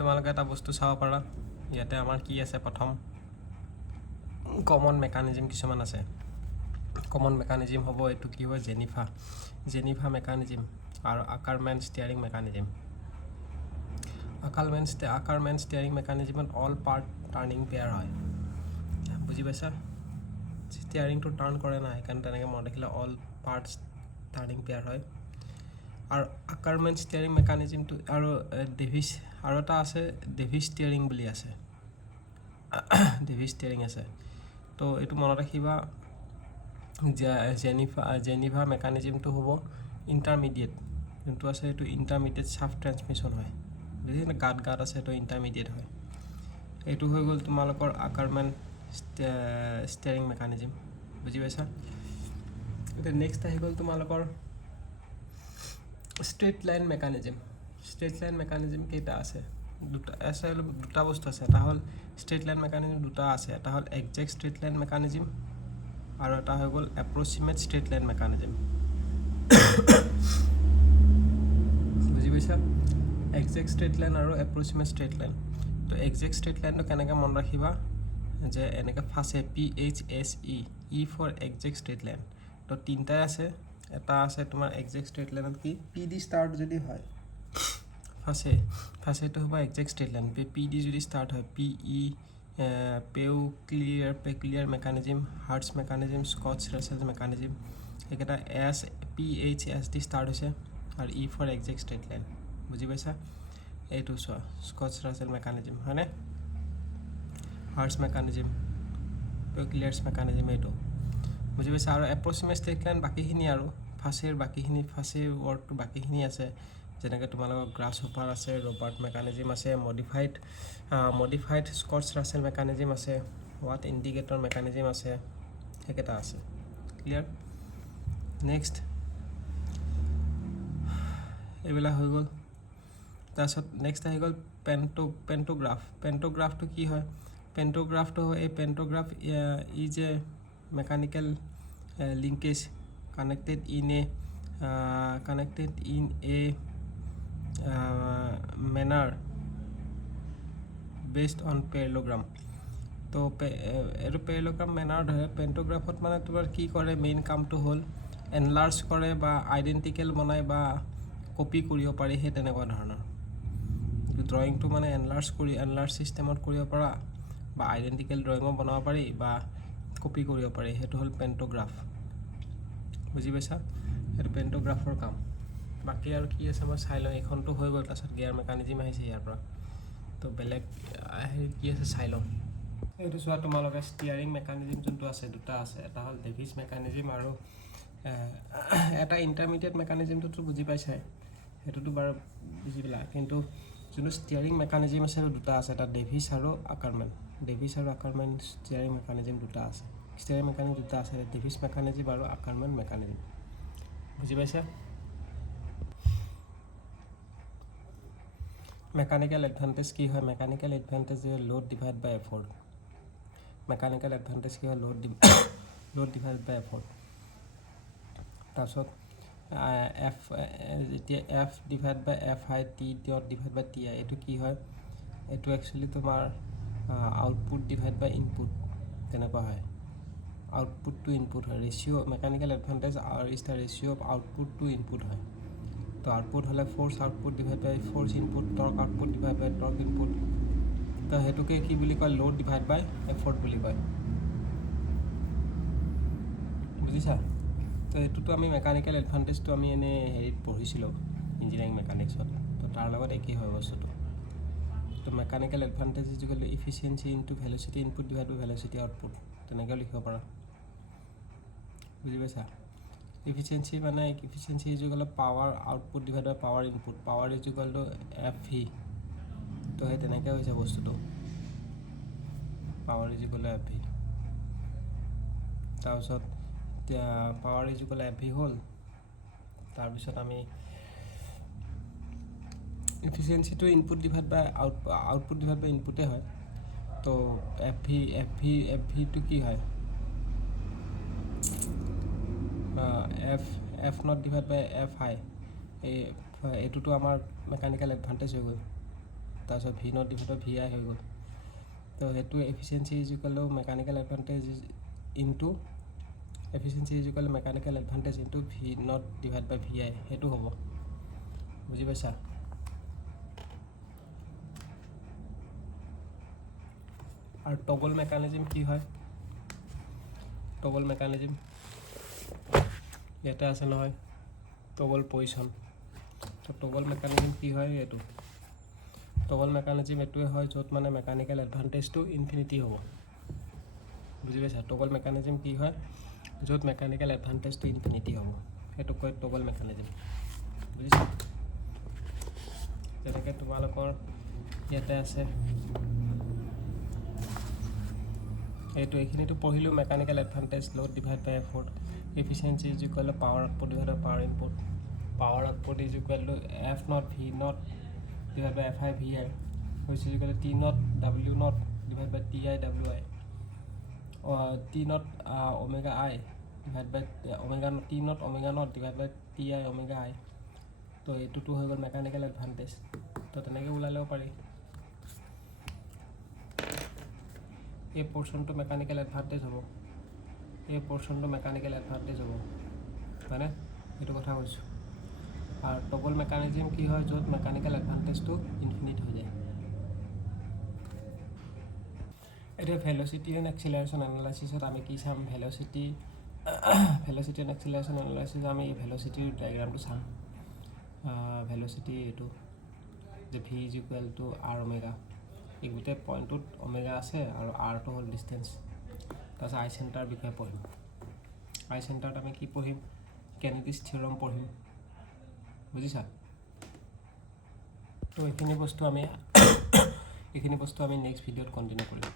তোমালোকে এটা বস্তু চাব পাৰা ইয়াতে আমাৰ কি আছে প্ৰথম কমন মেকানিজম কিছুমান আছে কমন মেকানিজম হ'ব এইটো কি হয় জেনিফা মেকানিজম আৰু Ackermann steering mechanism Ackermann steering মেকানিজমত অল পাৰ্ট টাৰ্নিং পেয়াৰ হয় বুজি পাইছা ষ্টিয়াৰিংটো টাৰ্ণ কৰে না সেইকাৰণে তেনেকৈ মই দেখিলে অল পাৰ্টছ টাৰ্নিং পেয়াৰ হয় আৰু আকাৰমেন ষ্টিয়াৰিং মেকানিজমটো আৰু ডেভিছ আৰু এটা আছে ডেভিছ ষ্টিয়াৰিং বুলি আছে ডেভিছ ষ্টিয়াৰিং আছে তো এইটো মনত ৰাখিবা জেনিভা মেকানিজমটো হ'ব ইণ্টাৰমিডিয়েট যোনটো আছে এইটো ইণ্টাৰমিডিয়েট শ্বাফ্ট ট্ৰান্সমিশ্যন হয় বুজিছে গাঁত আছে এইটো ইণ্টাৰমিডিয়েট হয় এইটো হৈ গ'ল তোমালোকৰ আকাৰমেন ষ্টিয়াৰিং মেকানিজম বুজি পাইছা এতিয়া নেক্সট আহি গ'ল তোমালোকৰ ষ্ট্ৰেইট লাইন মেকানিজম কেইটা আছে দুটা বস্তু আছে এটা হ'ল ষ্ট্ৰেইট লাইন মেকানিজম দুটা আছে এটা হ'ল একজেক্ট ষ্ট্ৰেইট লাইন মেকানিজম আৰু এটা হৈ গ'ল এপ্ৰক্সিমেট ষ্ট্ৰেইট লাইন মেকানিজম বুজি পাইছা একজেক্ট ষ্ট্ৰেইট লাইন আৰু এপ্ৰক্সিমেট ষ্ট্ৰেইট লাইন তো একজেক্ট ষ্ট্ৰেইট লাইনটো কেনেকৈ মনত ৰাখিবা যে এনেকৈ first PHSE for exact straight line তো তিনিটাই আছে এটা আছে তোমাৰ একজেক্ট ষ্ট্ৰেইট লাইনত কি PD ষ্টাৰ্ট যদি হয় ফাৰ্ষ্ট হ'ব একজেক্ট ষ্ট্ৰেইট লাইন PD যদি ষ্টাৰ্ট হয় PE Peaucellier mechanism Hart's mechanism Scott's Russell mechanism এইকেইটা PHS দি ষ্টাৰ্ট হৈছে আৰু E for exact straight line বুজি পাইছা এইটো চোৱা স্কটছ ৰাছেল মেকানিজম হয়নে হাৰ্টছ মেকানিজম পেকুলিয়াৰ্ছ মেকানিজম এইটো বুজি পাইছা আৰু এপ্ৰক্সিমেট ষ্ট্ৰেইট লাইন বাকীখিনি আৰু ফাৰ্ষ্ট ৱৰ্ডটো বাকীখিনি আছে যেনেকৈ তোমালোকৰ গ্ৰাছ হোপাৰ আছে ৰবাৰ্ট মেকানিজম আছে মডিফাইড স্কটছ ৰাছেল মেকানিজম আছে ৱাট ইণ্ডিকেটৰ মেকানিজম আছে সেইকেইটা আছে ক্লিয়াৰ নেক্সট এইবিলাক হৈ গ'ল তাৰপিছত নেক্সট আহি গ'ল পেণ্টোগ্ৰাফটো কি হয় পেণ্টোগ্ৰাফটো এই পেণ্টোগ্ৰাফ ই যে mechanical linkage connected in a manner based on parallelogram তো এইটো পেৰেলোগ্ৰাম মেনাৰত হয় পেণ্টোগ্ৰাফত মানে তোমাৰ কি কৰে মেইন কামটো হ'ল এনলাৰ্জ কৰে বা আইডেণ্টিকেল বনায় বা কপি কৰিব পাৰি সেই তেনেকুৱা ধৰণৰ ড্ৰয়িংটো মানে এনলাৰ্জ ছিষ্টেমত কৰিব পৰা বা আইডেণ্টিকেল ড্ৰয়িঙো বনাব পাৰি বা কপি কৰিব পাৰি সেইটো হ'ল পেণ্টোগ্ৰাফ বুজি পাইছা সেইটো পেণ্টোগ্ৰাফৰ কাম বাকী আৰু কি আছে মই চাই লওঁ এইখনটো হৈ গ'ল তাৰপিছত গিয়াৰ মেকানিজম আহিছে ইয়াৰ পৰা তো বেলেগ কি আছে চাই লওঁ এইটো চোৱা তোমালোকে ষ্টিয়াৰিং মেকানিজম যোনটো আছে দুটা আছে এটা হ'ল ডেভিছ মেকানিজম আৰু এটা ইণ্টাৰমিডিয়েট মেকানিজমটোতো বুজি পাইছাই সেইটোতো বাৰু বুজি পেলা কিন্তু যোনটো ষ্টিয়াৰিং মেকানিজম আছে দুটা আছে এটা ডেভিছ আৰু আকাৰমেন ষ্টিয়াৰিং মেকানিজম দুটা আছে ডেভিছ মেকানিজম আৰু আকাৰমেন মেকানিজম বুজি পাইছা মেকানিকেল এডভান্টেজ কি হয় mechanical advantage load divide by effort mechanical advantage কি হয় লোড ডিভাইড বাই এফৰ্ট তাৰপিছত যেতিয়া F divide by FI T divide by TI এইটো কি হয় এইটো একচুৱেলি তোমাৰ আউটপুট ডিভাইড বাই ইনপুট তেনেকুৱা হয় আউটপুট টু ইনপুট হয় ratio' mechanical advantage is the ratio' of output to input হয় তো আউটপুট হ'লে force output divide by force input torque output divide by torque input তো সেইটোকে কি বুলি কয় লোড ডিভাইড বাই এফৰ্ট বুলি কয় বুজিছা তো এইটোতো আমি মেকানিকেল এডভান্টেজটো আমি এনেই হেৰিত পঢ়িছিলোঁ ইঞ্জিনিয়াৰিং মেকানিক্সত তো তাৰ লগত একেই হয় বস্তুটো তো mechanical advantage is equal efficiency into velocity input divide by velocity output তেনেকৈও লিখিব পাৰা বুজি পাইছা efficiency is equal power output divide by power input power is equal to FV তো সেই তেনেকৈ হৈছে বস্তুটো পাৱাৰ ইজুকেল টু FV তাৰপিছত পাৱাৰ ইজুকেল FV হ'ল তাৰপিছত আমি ইফিচিয়েঞ্চিটো input divide by output divide by ইনপুটে হয় তো FVটো কি হয় F naught divide by FI এইটোতো আমাৰ মেকানিকেল এডভান্টেজ হৈ গ'ল তাৰপিছত V naught divide by V I হৈ গ'ল তো সেইটো efficiency is equal to mechanical advantage into efficiency is equal to mechanical advantage into V naught divide by V I সেইটো হ'ব বুজি পাইছা আৰু টগল মেকানিজিম কি হয় টগল মেকানিজিম ইয়াতে আছে নহয় টগল পজিশ্যন তো টগল মেকানিজিম কি হয় এইটো টগল মেকানিজিম এইটোৱে হয় য'ত মানে মেকানিকেল এডভান্টেজটো ইনফিনিটি হ'ব বুজি পাইছা টগল মেকানিজিম কি হয় য'ত মেকানিকেল এডভান্টেজটো ইনফিনিটি হ'ব সেইটো কয় টগল মেকানিজিম বুজিছা যেনেকৈ তোমালোকৰ ইয়াতে আছে এইখিনিতো পঢ়িলোঁ mechanical advantage load divide by effort efficiency is equal to power output divide by power input power output is equal to F naught V naught divide by F I V I which is equal to T naught W naught divided by Ti Wi T naught omega I divided by omega T naught omega naught divided by Ti omega I তো এইটোতো হৈ গ'ল mechanical advantage তো তেনেকৈ ওলাই ল'ব পাৰি এই পোৰ্চনটো মেকানিকেল এডভান্টেজ হ'ব এই পোৰ্চনটো মেকানিকেল এডভান্টেজ হ'ব হয়নে এইটো কথা কৈছোঁ আৰু টগল মেকানিজিম কি হয় য'ত মেকানিকেল এডভান্টেজটো ইনফিনিট হৈ যায় এতিয়া ভেল'চিটি এণ্ড এক্সিলাৰেশ্যন এনালাইচিছত আমি কি চাম ভেল'চিটি এণ্ড এক্সিলাৰেশ্যন এনালাইচিছ আমি ভেল'চিটিৰ ডায়েগ্ৰামটো চাম ভেল'চিটি এইটো যে V is equal to R omega এই গোটেই পইণ্টটোত ওমেগা আছে আৰু আৰটো হ'ল ডিষ্টেঞ্চ তাৰপিছত আই চেণ্টাৰ বিষয়ে পঢ়িম আই চেণ্টাৰত আমি কি পঢ়িম কেনেডিছ থিয়ৰম পঢ়িম বুজিছা তো এইখিনি বস্তু আমি নেক্সট ভিডিঅ'ত কণ্টিনিউ কৰিম